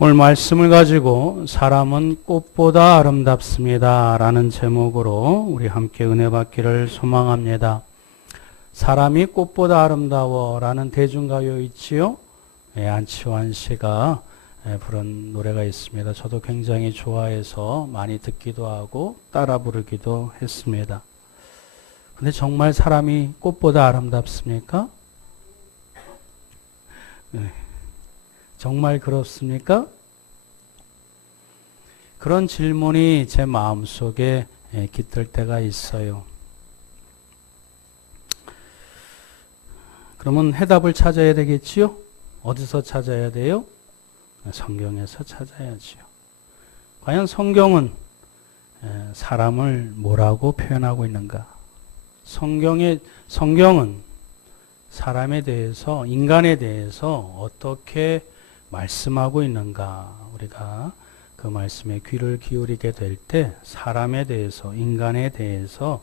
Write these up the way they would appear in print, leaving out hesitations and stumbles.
오늘 말씀을 가지고 사람은 꽃보다 아름답습니다 라는 제목으로 우리 함께 은혜 받기를 소망합니다. 사람이 꽃보다 아름다워 라는 대중가요 있지요? 안치환 씨가 부른 노래가 있습니다. 저도 굉장히 좋아해서 많이 듣기도 하고 따라 부르기도 했습니다. 근데 정말 사람이 꽃보다 아름답습니까? 네. 정말 그렇습니까? 그런 질문이 제 마음속에 깃들 때가 있어요. 그러면 해답을 찾아야 되겠지요? 어디서 찾아야 돼요? 성경에서 찾아야지요. 과연 성경은 사람을 뭐라고 표현하고 있는가? 성경은 사람에 대해서, 인간에 대해서 어떻게 말씀하고 있는가? 우리가 그 말씀에 귀를 기울이게 될 때 사람에 대해서, 인간에 대해서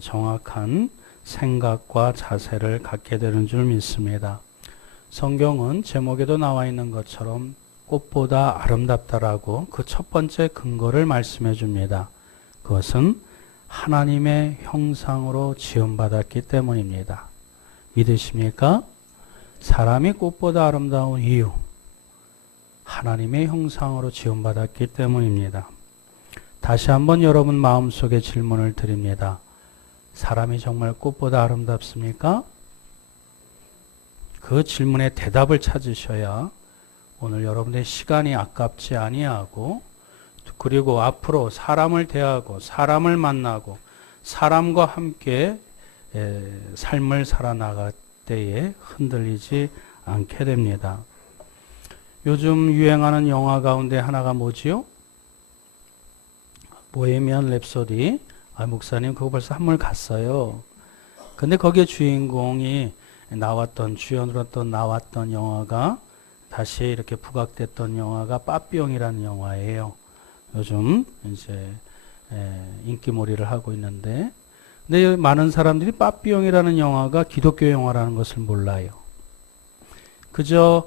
정확한 생각과 자세를 갖게 되는 줄 믿습니다. 성경은 제목에도 나와 있는 것처럼 꽃보다 아름답다라고 그 첫 번째 근거를 말씀해 줍니다. 그것은 하나님의 형상으로 지음받았기 때문입니다. 믿으십니까? 사람이 꽃보다 아름다운 이유, 하나님의 형상으로 지음받았기 때문입니다. 다시 한번 여러분 마음속에 질문을 드립니다. 사람이 정말 꽃보다 아름답습니까? 그 질문에 대답을 찾으셔야 오늘 여러분의 시간이 아깝지 아니하고, 그리고 앞으로 사람을 대하고 사람을 만나고 사람과 함께 삶을 살아나갈 때에 흔들리지 않게 됩니다. 요즘 유행하는 영화 가운데 하나가 뭐지요? 보헤미안 랩소디. 목사님 그거 벌써 한물 갔어요. 근데 거기에 주인공이 주연으로 나왔던 영화가 다시 이렇게 부각됐던 영화가 빠삐용이라는 영화예요. 요즘 이제 인기몰이를 하고 있는데, 근데 많은 사람들이 빠삐용이라는 영화가 기독교 영화라는 것을 몰라요. 그저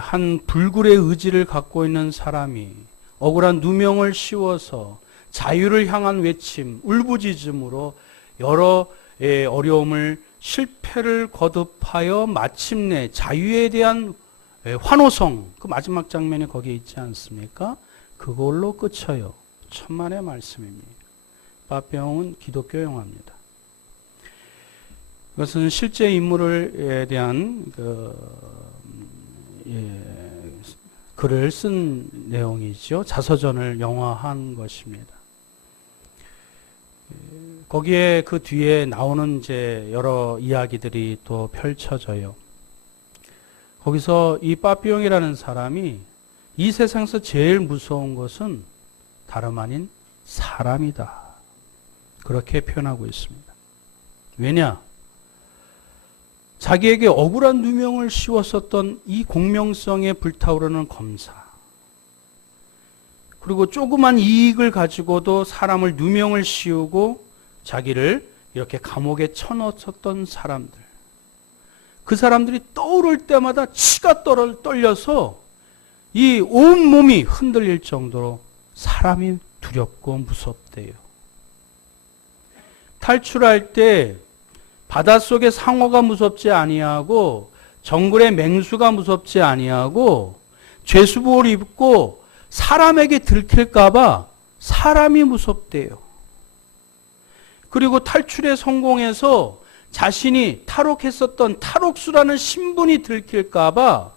한 불굴의 의지를 갖고 있는 사람이 억울한 누명을 씌워서 자유를 향한 외침, 울부짖음으로 여러 어려움을, 실패를 거듭하여 마침내 자유에 대한 환호성, 그 마지막 장면이 거기에 있지 않습니까? 그걸로 끝쳐요. 천만의 말씀입니다. 빠삐용은 기독교 영화입니다. 그것은 실제 인물에 대한 글을 쓴 내용이죠. 자서전을 영화한 것입니다. 거기에 그 뒤에 나오는 이제 여러 이야기들이 또 펼쳐져요. 거기서 이 빠삐용이라는 사람이 이 세상에서 제일 무서운 것은 다름 아닌 사람이다. 그렇게 표현하고 있습니다. 왜냐? 자기에게 억울한 누명을 씌웠었던 이 공명성에 불타오르는 검사, 그리고 조그만 이익을 가지고도 사람을 누명을 씌우고 자기를 이렇게 감옥에 쳐넣었던 사람들, 그 사람들이 떠오를 때마다 치가 떨려서 이 온몸이 흔들릴 정도로 사람이 두렵고 무섭대요. 탈출할 때 바닷속의 상어가 무섭지 아니하고 정글의 맹수가 무섭지 아니하고 죄수복을 입고 사람에게 들킬까봐 사람이 무섭대요. 그리고 탈출에 성공해서 자신이 탈옥했었던 탈옥수라는 신분이 들킬까봐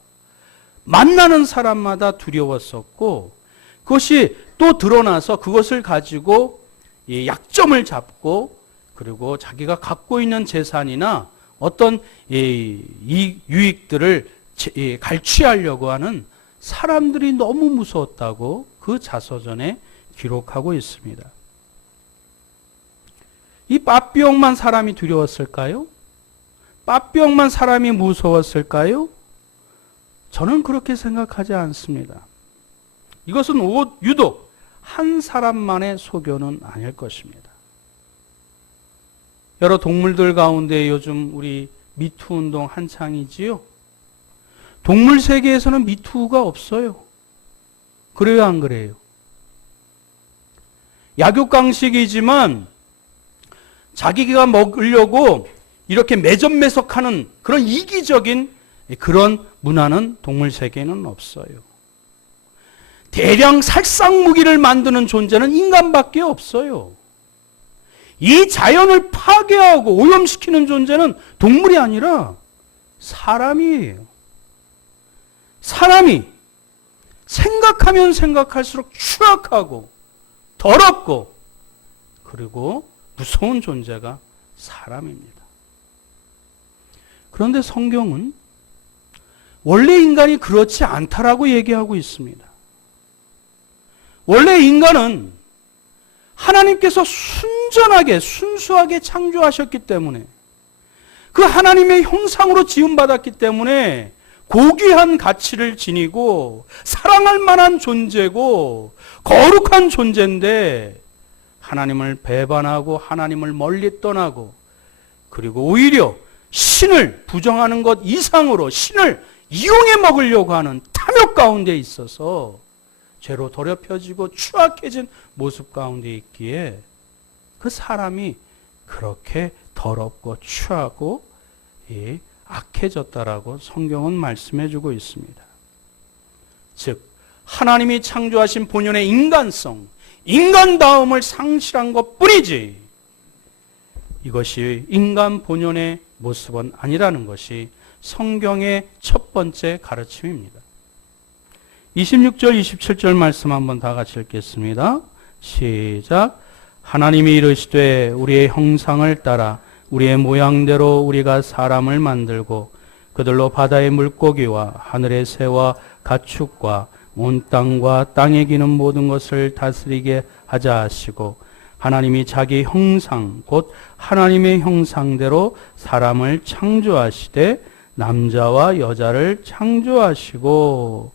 만나는 사람마다 두려웠었고, 그것이 또 드러나서 그것을 가지고 약점을 잡고, 그리고 자기가 갖고 있는 재산이나 어떤 유익들을 갈취하려고 하는 사람들이 너무 무서웠다고 그 자서전에 기록하고 있습니다. 이 빠삐용만 사람이 두려웠을까요? 빠삐용만 사람이 무서웠을까요? 저는 그렇게 생각하지 않습니다. 이것은 유독 한 사람만의 소견은 아닐 것입니다. 여러 동물들 가운데 요즘 우리 미투 운동 한창이지요. 동물 세계에서는 미투가 없어요. 그래요, 안 그래요? 약육강식이지만 자기가 먹으려고 이렇게 매점매석하는 그런 이기적인 그런 문화는 동물 세계에는 없어요. 대량 살상무기를 만드는 존재는 인간밖에 없어요. 이 자연을 파괴하고 오염시키는 존재는 동물이 아니라 사람이에요. 사람이 생각하면 생각할수록 추악하고 더럽고 그리고 무서운 존재가 사람입니다. 그런데 성경은 원래 인간이 그렇지 않다라고 얘기하고 있습니다. 원래 인간은 하나님께서 순전하게 순수하게 창조하셨기 때문에 그 하나님의 형상으로 지음받았기 때문에 고귀한 가치를 지니고 사랑할 만한 존재고 거룩한 존재인데 하나님을 배반하고 하나님을 멀리 떠나고 그리고 오히려 신을 부정하는 것 이상으로 신을 이용해 먹으려고 하는 탐욕 가운데 있어서 죄로 더럽혀지고 추악해진 모습 가운데 있기에 그 사람이 그렇게 더럽고 추하고 악해졌다라고 성경은 말씀해주고 있습니다. 즉 하나님이 창조하신 본연의 인간성, 인간다움을 상실한 것뿐이지 이것이 인간 본연의 모습은 아니라는 것이 성경의 첫 번째 가르침입니다. 26절, 27절 말씀 한번 다 같이 읽겠습니다. 시작. 하나님이 이르시되 우리의 형상을 따라 우리의 모양대로 우리가 사람을 만들고 그들로 바다의 물고기와 하늘의 새와 가축과 온 땅과 땅에 기는 모든 것을 다스리게 하자 하시고 하나님이 자기 형상 곧 하나님의 형상대로 사람을 창조하시되 남자와 여자를 창조하시고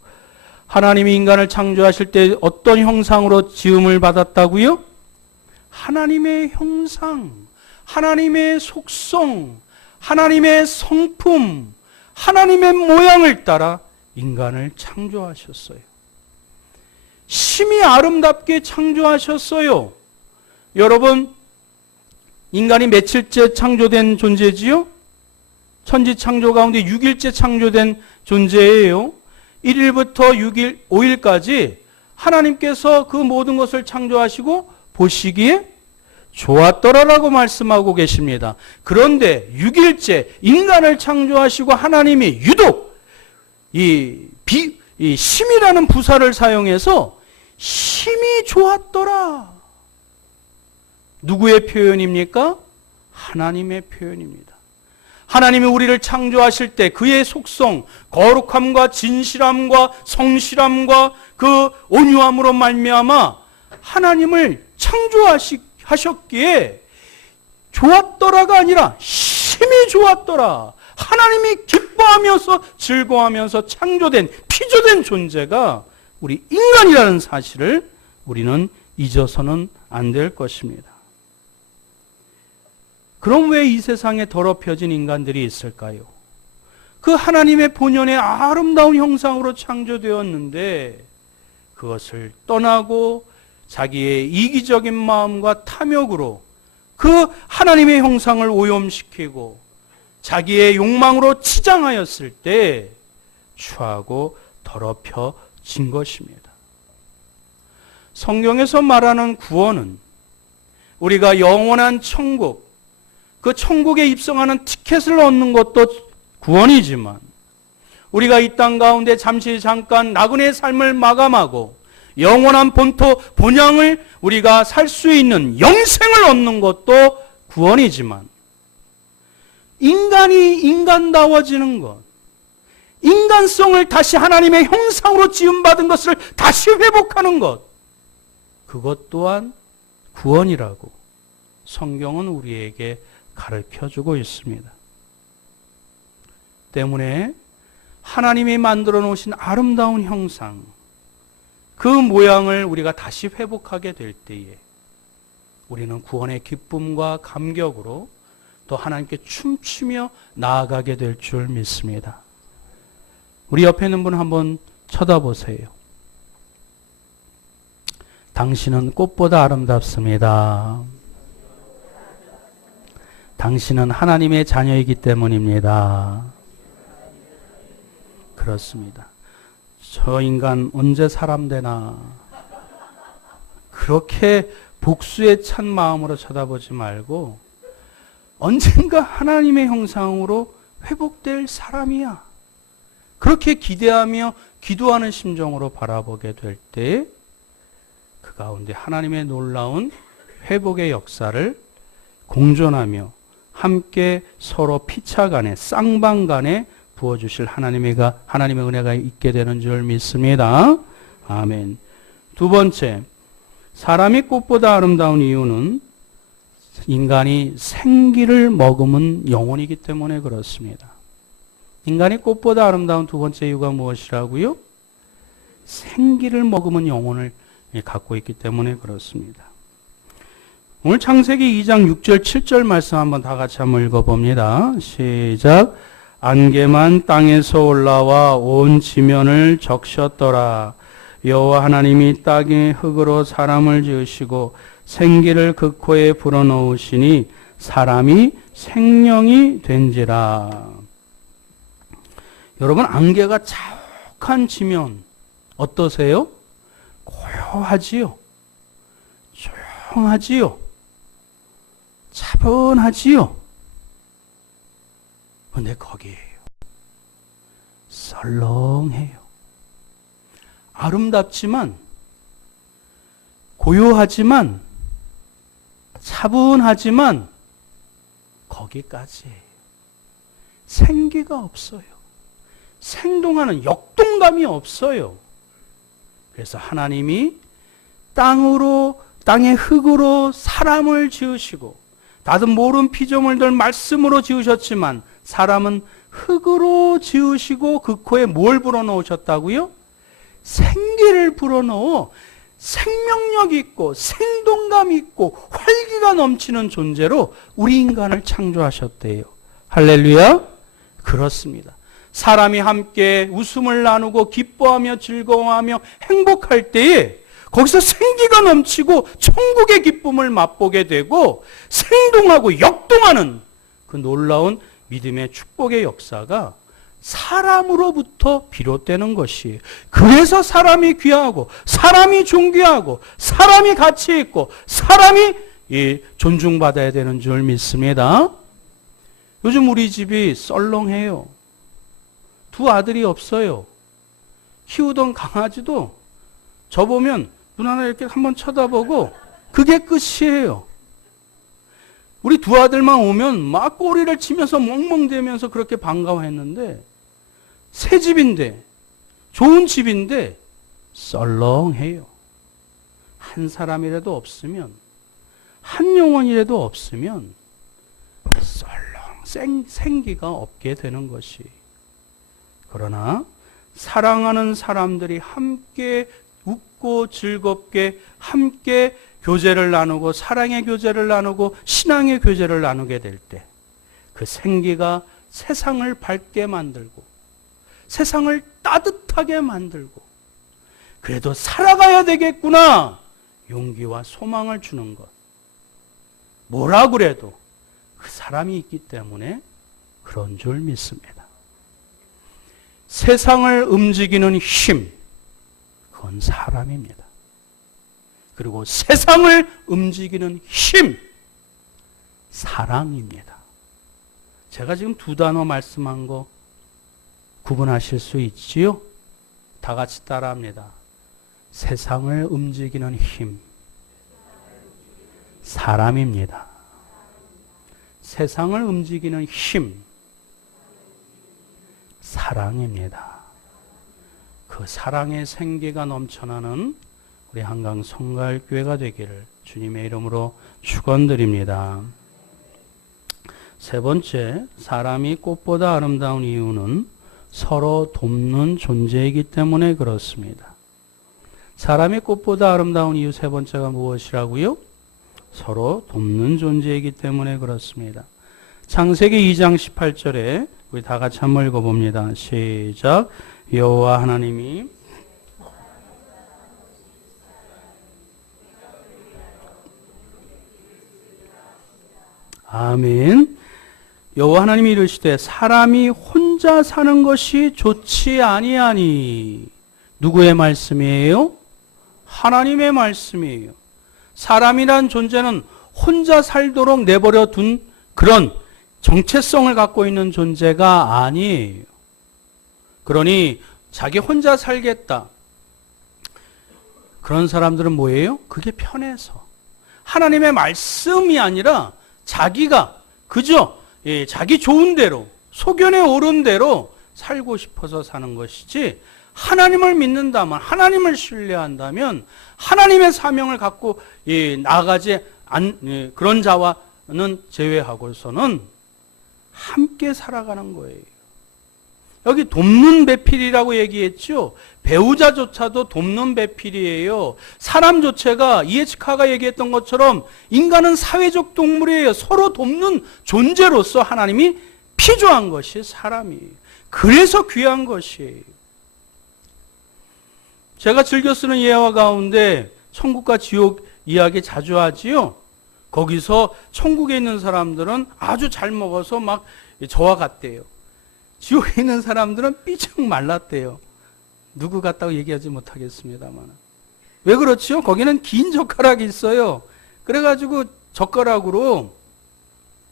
하나님이 인간을 창조하실 때 어떤 형상으로 지음을 받았다고요? 하나님의 형상, 하나님의 속성, 하나님의 성품, 하나님의 모양을 따라 인간을 창조하셨어요. 심히 아름답게 창조하셨어요. 여러분, 인간이 며칠째 창조된 존재지요? 천지 창조 가운데 6일째 창조된 존재예요. 1일부터 6일, 5일까지 하나님께서 그 모든 것을 창조하시고 보시기에 좋았더라라고 말씀하고 계십니다. 그런데 6일째 인간을 창조하시고 하나님이 유독 이 심이라는 부사를 사용해서 심히 좋았더라. 누구의 표현입니까? 하나님의 표현입니다. 하나님이 우리를 창조하실 때 그의 속성, 거룩함과 진실함과 성실함과 그 온유함으로 말미암아 하나님을 창조하셨기에 좋았더라가 아니라 심히 좋았더라. 하나님이 기뻐하면서 즐거워하면서 창조된 피조된 존재가 우리 인간이라는 사실을 우리는 잊어서는 안 될 것입니다. 그럼 왜 이 세상에 더럽혀진 인간들이 있을까요? 그 하나님의 본연의 아름다운 형상으로 창조되었는데 그것을 떠나고 자기의 이기적인 마음과 탐욕으로 그 하나님의 형상을 오염시키고 자기의 욕망으로 치장하였을 때 추하고 더럽혀진 것입니다. 성경에서 말하는 구원은 우리가 영원한 천국, 그 천국에 입성하는 티켓을 얻는 것도 구원이지만 우리가 이 땅 가운데 잠깐 나그네의 삶을 마감하고 영원한 본토 본향을 우리가 살 수 있는 영생을 얻는 것도 구원이지만 인간이 인간다워지는 것, 인간성을 다시 하나님의 형상으로 지음받은 것을 다시 회복하는 것, 그것 또한 구원이라고 성경은 우리에게 가르쳐주고 있습니다. 때문에 하나님이 만들어 놓으신 아름다운 형상, 그 모양을 우리가 다시 회복하게 될 때에 우리는 구원의 기쁨과 감격으로 또 하나님께 춤추며 나아가게 될 줄 믿습니다. 우리 옆에 있는 분 한번 쳐다보세요. 당신은 꽃보다 아름답습니다. 당신은 하나님의 자녀이기 때문입니다. 그렇습니다. 저 인간 언제 사람 되나? 그렇게 복수에 찬 마음으로 쳐다보지 말고 언젠가 하나님의 형상으로 회복될 사람이야. 그렇게 기대하며 기도하는 심정으로 바라보게 될 때 그 가운데 하나님의 놀라운 회복의 역사를 공존하며 함께 서로 피차간에 쌍방간에 부어주실 하나님의 은혜가 있게 되는 줄 믿습니다. 아멘. 두 번째, 사람이 꽃보다 아름다운 이유는 인간이 생기를 머금은 영혼이기 때문에 그렇습니다. 인간이 꽃보다 아름다운 두 번째 이유가 무엇이라고요? 생기를 머금은 영혼을 갖고 있기 때문에 그렇습니다. 오늘 창세기 2장 6절 7절 말씀 한번 다 같이 한번 읽어봅니다. 시작. 안개만 땅에서 올라와 온 지면을 적셨더라. 여호와 하나님이 땅의 흙으로 사람을 지으시고 생기를 그 코에 불어넣으시니 사람이 생명이 된지라. 여러분, 안개가 자욱한 지면 어떠세요? 고요하지요. 조용하지요. 차분하지요. 근데 거기에요. 썰렁해요. 아름답지만, 고요하지만, 차분하지만, 거기까지예요. 생기가 없어요. 생동하는 역동감이 없어요. 그래서 하나님이 땅의 흙으로 사람을 지으시고, 다들 모른 피조물들 말씀으로 지으셨지만, 사람은 흙으로 지으시고 그 코에 뭘 불어넣으셨다고요? 생기를 불어넣어 생명력 있고 생동감 있고 활기가 넘치는 존재로 우리 인간을 창조하셨대요. 할렐루야? 그렇습니다. 사람이 함께 웃음을 나누고 기뻐하며 즐거워하며 행복할 때에 거기서 생기가 넘치고 천국의 기쁨을 맛보게 되고 생동하고 역동하는 그 놀라운 믿음의 축복의 역사가 사람으로부터 비롯되는 것이에요. 그래서 사람이 귀하고 사람이 존귀하고 사람이 가치 있고 사람이 존중받아야 되는 줄 믿습니다. 요즘 우리 집이 썰렁해요. 두 아들이 없어요. 키우던 강아지도 저보면 눈 하나 이렇게 한번 쳐다보고 그게 끝이에요. 우리 두 아들만 오면 막 꼬리를 치면서 멍멍대면서 그렇게 반가워했는데 새 집인데 좋은 집인데 썰렁해요. 한 사람이라도 없으면 한 영혼이라도 없으면 썰렁 생기가 없게 되는 것이. 그러나 사랑하는 사람들이 함께 웃고 즐겁게 함께 교제를 나누고 사랑의 교제를 나누고 신앙의 교제를 나누게 될 때 그 생기가 세상을 밝게 만들고 세상을 따뜻하게 만들고 그래도 살아가야 되겠구나 용기와 소망을 주는 것. 뭐라 그래도 그 사람이 있기 때문에 그런 줄 믿습니다. 세상을 움직이는 힘, 그건 사람입니다. 그리고 세상을 움직이는 힘, 사랑입니다. 제가 지금 두 단어 말씀한 거 구분하실 수 있지요? 다 같이 따라합니다. 세상을 움직이는 힘, 사람입니다. 세상을 움직이는 힘, 사랑입니다. 그 사랑의 생기가 넘쳐나는 우리 한강 성갈교회가 되기를 주님의 이름으로 축원드립니다. 세 번째, 사람이 꽃보다 아름다운 이유는 서로 돕는 존재이기 때문에 그렇습니다. 사람이 꽃보다 아름다운 이유 세 번째가 무엇이라고요? 서로 돕는 존재이기 때문에 그렇습니다. 창세기 2장 18절에 우리 다 같이 한번 읽어봅니다. 시작. 여호와 하나님이 아멘. 여호와 하나님이 이르시되 사람이 혼자 사는 것이 좋지 아니하니. 누구의 말씀이에요? 하나님의 말씀이에요. 사람이란 존재는 혼자 살도록 내버려 둔 그런 정체성을 갖고 있는 존재가 아니에요. 그러니 자기 혼자 살겠다. 그런 사람들은 뭐예요? 그게 편해서. 하나님의 말씀이 아니라 자기가 그저 자기 좋은 대로 소견에 오른 대로 살고 싶어서 사는 것이지, 하나님을 믿는다면, 하나님을 신뢰한다면 하나님의 사명을 갖고 나아가지 그런 자와는 제외하고서는 함께 살아가는 거예요. 여기 돕는 배필이라고 얘기했죠. 배우자조차도 돕는 배필이에요. 사람 자체가 이에치카가 얘기했던 것처럼 인간은 사회적 동물이에요. 서로 돕는 존재로서 하나님이 피조한 것이 사람이에요. 그래서 귀한 것이에요. 제가 즐겨 쓰는 예화 가운데 천국과 지옥 이야기 자주 하지요. 거기서 천국에 있는 사람들은 아주 잘 먹어서 막 저와 같대요. 지옥에 있는 사람들은 삐쩍 말랐대요. 누구 같다고 얘기하지 못하겠습니다만. 왜 그렇지요? 거기는 긴 젓가락이 있어요. 그래가지고 젓가락으로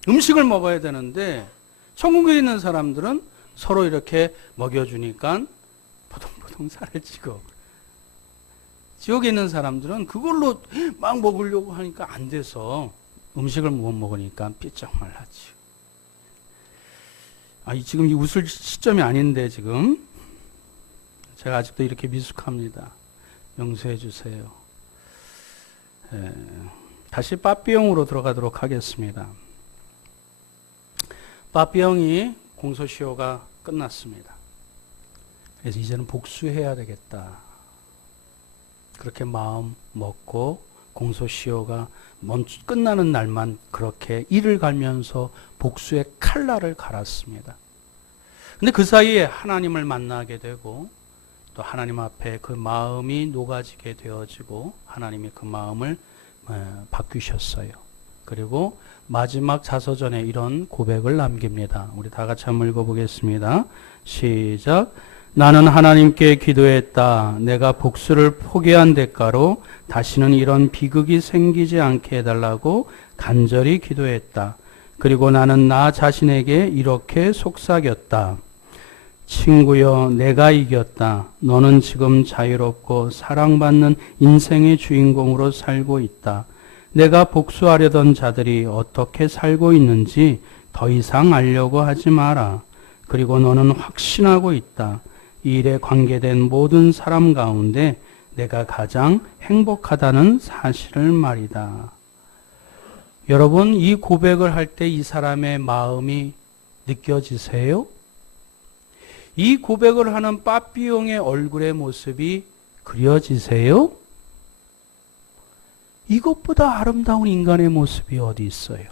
음식을 먹어야 되는데, 천국에 있는 사람들은 서로 이렇게 먹여주니까 포동포동 살을 찌고, 지옥에 있는 사람들은 그걸로 막 먹으려고 하니까 안 돼서 음식을 못 먹으니까 삐쩍 말랐지요. 지금 이 웃을 시점이 아닌데 지금 제가 아직도 이렇게 미숙합니다. 용서해 주세요. 다시 빠삐용으로 들어가도록 하겠습니다. 빠삐용이 공소시효가 끝났습니다. 그래서 이제는 복수해야 되겠다. 그렇게 마음 먹고 공소시효가 끝나는 날만 그렇게 이를 갈면서 복수의 칼날을 갈았습니다. 근데 그 사이에 하나님을 만나게 되고, 또 하나님 앞에 그 마음이 녹아지게 되어지고, 하나님이 그 마음을 바꾸셨어요. 그리고 마지막 자서전에 이런 고백을 남깁니다. 우리 다 같이 한번 읽어보겠습니다. 시작. 나는 하나님께 기도했다. 내가 복수를 포기한 대가로 다시는 이런 비극이 생기지 않게 해달라고 간절히 기도했다. 그리고 나는 나 자신에게 이렇게 속삭였다. 친구여, 내가 이겼다. 너는 지금 자유롭고 사랑받는 인생의 주인공으로 살고 있다. 내가 복수하려던 자들이 어떻게 살고 있는지 더 이상 알려고 하지 마라. 그리고 너는 확신하고 있다. 이 일에 관계된 모든 사람 가운데 내가 가장 행복하다는 사실을 말이다. 여러분, 이 고백을 할 때 이 사람의 마음이 느껴지세요? 이 고백을 하는 빠삐용의 얼굴의 모습이 그려지세요? 이것보다 아름다운 인간의 모습이 어디 있어요?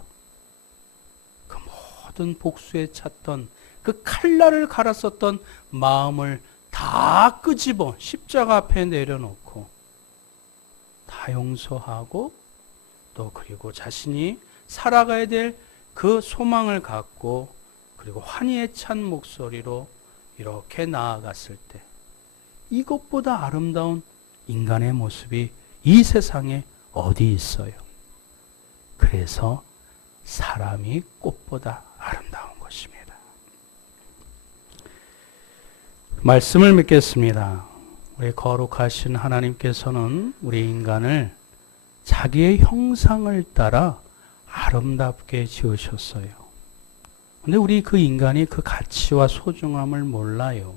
그 모든 복수에 찼던 그 칼날을 갈았었던 마음을 다 끄집어 십자가 앞에 내려놓고 다 용서하고, 또 그리고 자신이 살아가야 될 그 소망을 갖고, 그리고 환희에 찬 목소리로 이렇게 나아갔을 때, 이것보다 아름다운 인간의 모습이 이 세상에 어디 있어요? 그래서 사람이 꽃보다 아름다운 것입니다. 말씀을 맺겠습니다. 우리 거룩하신 하나님께서는 우리 인간을 자기의 형상을 따라 아름답게 지으셨어요. 근데 우리 그 인간이 그 가치와 소중함을 몰라요.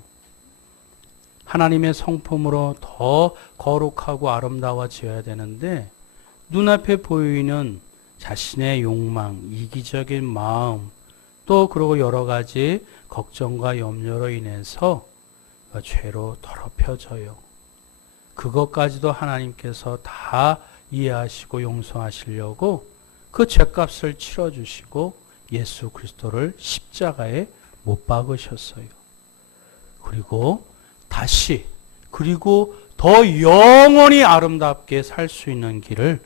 하나님의 성품으로 더 거룩하고 아름다워져야 되는데, 눈앞에 보이는 자신의 욕망, 이기적인 마음, 또 그리고 여러 가지 걱정과 염려로 인해서 죄로 더럽혀져요. 그것까지도 하나님께서 다 이해하시고 용서하시려고 그 죄값을 치러주시고 예수 그리스도를 십자가에 못 박으셨어요. 그리고 다시, 그리고 더 영원히 아름답게 살 수 있는 길을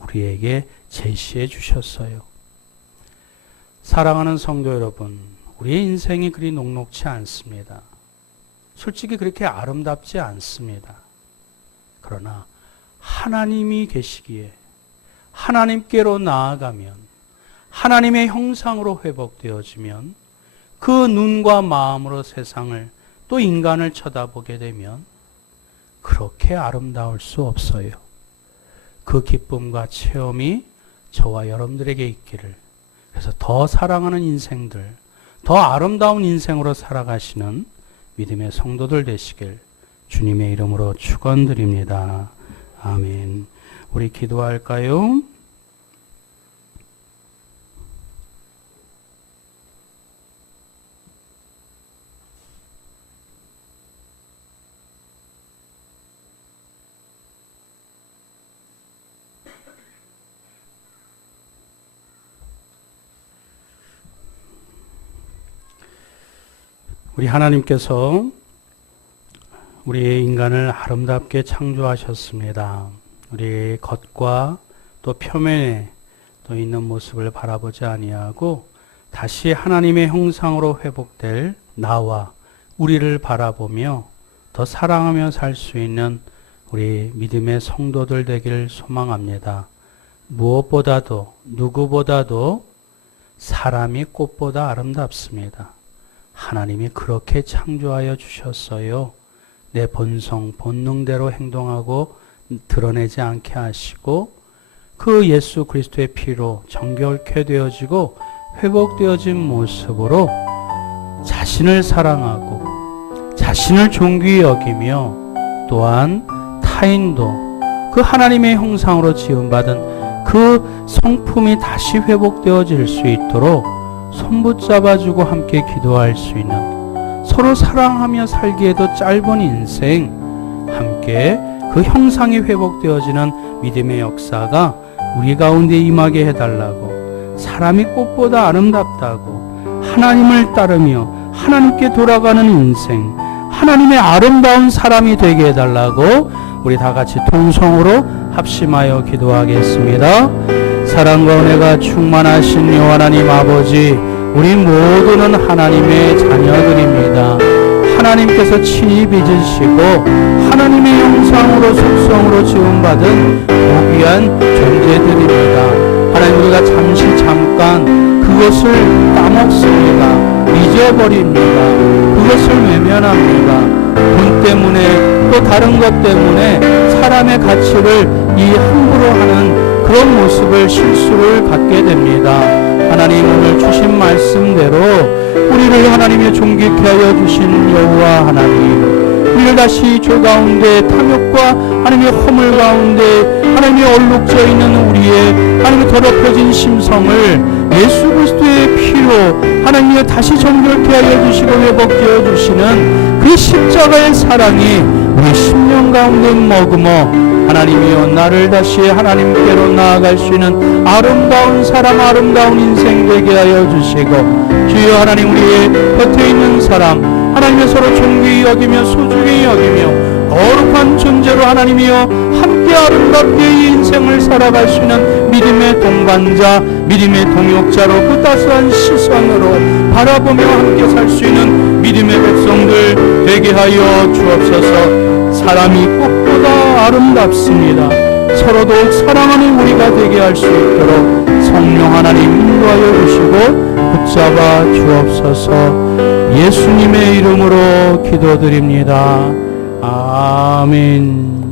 우리에게 제시해 주셨어요. 사랑하는 성도 여러분, 우리의 인생이 그리 녹록치 않습니다. 솔직히 그렇게 아름답지 않습니다. 그러나 하나님이 계시기에 하나님께로 나아가면, 하나님의 형상으로 회복되어지면, 그 눈과 마음으로 세상을 또 인간을 쳐다보게 되면 그렇게 아름다울 수 없어요. 그 기쁨과 체험이 저와 여러분들에게 있기를, 그래서 더 사랑하는 인생들, 더 아름다운 인생으로 살아가시는 믿음의 성도들 되시길 주님의 이름으로 축원드립니다. 아멘. 우리 기도할까요? 우리 하나님께서 우리 인간을 아름답게 창조하셨습니다. 우리 겉과 또 표면에 또 있는 모습을 바라보지 아니하고 다시 하나님의 형상으로 회복될 나와 우리를 바라보며 더 사랑하며 살 수 있는 우리 믿음의 성도들 되기를 소망합니다. 무엇보다도 누구보다도 사람이 꽃보다 아름답습니다. 하나님이 그렇게 창조하여 주셨어요. 내 본성, 본능대로 행동하고 드러내지 않게 하시고 그 예수 그리스도의 피로 정결케 되어지고 회복되어진 모습으로 자신을 사랑하고 자신을 존귀히 여기며 또한 타인도 그 하나님의 형상으로 지음받은 그 성품이 다시 회복되어질 수 있도록 손붙잡아주고 함께 기도할 수 있는, 서로 사랑하며 살기에도 짧은 인생 함께 그 형상이 회복되어지는 믿음의 역사가 우리 가운데 임하게 해달라고, 사람이 꽃보다 아름답다고 하나님을 따르며 하나님께 돌아가는 인생, 하나님의 아름다운 사람이 되게 해달라고 우리 다 같이 통성으로 합심하여 기도하겠습니다. 사랑과 은혜가 충만하신 여호와 하나님 아버지, 우리 모두는 하나님의 자녀들입니다. 하나님께서 친히 빚으시고 하나님의 형상으로 속성으로 지음받은 고귀한 존재들입니다. 하나님, 우리가 잠깐 그것을 까먹습니다. 잊어버립니다. 그것을 외면합니다. 돈 때문에 또 다른 것 때문에 사람의 가치를 이 함부로 하는 그런 모습을, 실수를 갖게 됩니다. 하나님, 오늘 주신 말씀대로 우리를 하나님의 존귀케 하여 주신 여호와 하나님, 우리를 다시 죄 가운데 탐욕과 하나님의 허물 가운데 하나님의 얼룩져 있는 우리의 하나님의 더럽혀진 심성을 예수 그리스도의 피로 하나님이 다시 정결케 하여 주시고 회복되어 주시는 그 십자가의 사랑이 우리 심령 가운데 머금어 하나님이여 나를 다시 하나님께로 나아갈 수 있는 아름다운 사람, 아름다운 인생 되게 하여 주시고, 주여 하나님, 우리의 곁에 있는 사람 하나님의 서로 존귀히 여기며 소중히 여기며 거룩한 존재로 하나님이여 함께 아름답게 이 인생을 살아갈 수 있는 믿음의 동반자, 믿음의 동역자로 그 따스한 시선으로 바라보며 함께 살 수 있는 믿음의 백성들 되게 하여 주옵소서. 사람이 꽃보다 아름답습니다. 서로 더욱 사랑하는 우리가 되게 할 수 있도록 성령 하나님 인도하여 주시고 붙잡아 주옵소서. 예수님의 이름으로 기도드립니다. 아멘.